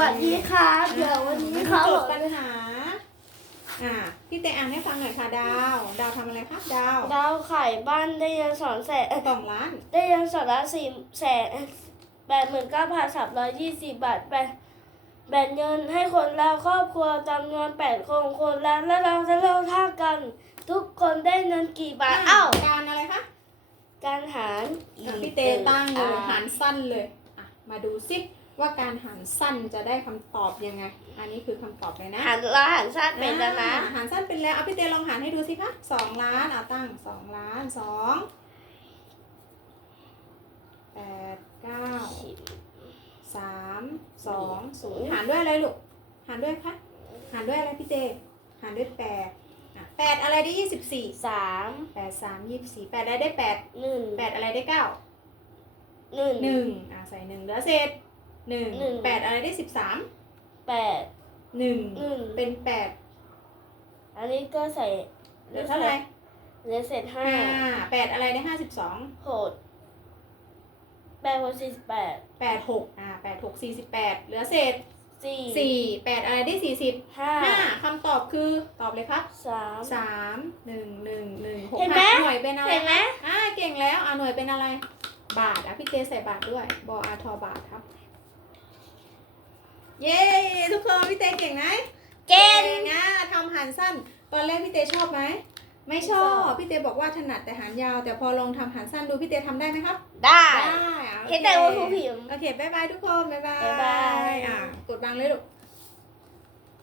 วัสดีครับเดี๋ยววันนี้ไม่เขาจบบอกปัญหา อ่าพี่เตอ่านให้ฟังหน่อยค่ะดาว ดาวทำอะไรคะดาว ดาวไข่บ้านได้ยังสอนแสนสองล้าน ได้ยังสอนละสี่แสนแปดหมื่นเก้าพันสามร้อยยี่สิบบาทแบ่งแบ่งเงินให้คนละครอบครัวจำนวนแปดคนคนละแล้วเราจะเล่าท่ากัน ทุกคนได้เงินกี่บาทอ้าวการอะไรคะการหารอะพี่เตตั้งเลยหารสั้นเลยอะมาดูซิ ว่าการหารสั้นจะได้คำตอบยังไง อันนี้คือคำตอบเลยนะหารละหารชาติเป็นแล้วนะอ่าหารสั้นเป็นแล้วเอาพี่เตลองหารให้ดูสิคะสองล้านเอาตั้งสองล้านสองแปดเก้าสามสองศูนย์หารด้วยอะไรลูกหารด้วยคะหารด้วยอะไรพี่เตหารด้วยแปดอะแปดอะไรได้ยี่สิบสี่สามแปดสามยี่สิบสี่แปดอะไรได้แปดหนึ่งแปดอะไรได้เก้าหนึ่งหนึ่งอะใส่หนึ่งเหลือเศษ หนึ่งหนึ่ง แปดอะไรได้สิบสามแปดหนึ่งหนึ่งเป็นแปดอันนี้ก็ใส่เหลือเท่าไหร่เหลือเศษห้าห้าแปดอะไรได้ห้าสิบสองโหดแปดคนสี่สิบแปดแปดหกอ่าแปดหกสี่สิบแปดเหลือเศษสี่สี่แปดอะไรได้สี่สิบห้าห้าคำตอบคือตอบเลยครับสามสามหนึ่งหนึ่งหนึ่งหกเห็นไหมหน่วยเป็นอะไรเห็นไหมอ่าเก่งแล้วอ่าหน่วยเป็นอะไร บาทอะพี่เจใส่บาทด้วยบออาทอบาทครับ เย้ทุกคนพี่เตเก่งไหมเก่งนะทำหารสั้น ตอนแรกพี่เตชอบไหมไม่ชอบพี่เตบอกว่าถนัดแต่หารยาว แต่พอลองทำหารสั้นดูพี่เตทำได้ไหมครับ ได้ได้อะโอคเห็นแต่ว่าครูพิมพ์โอเคบ๊ายบายทุกคนบ๊ายบายบ๊ายบายอะกดบังเลยลูก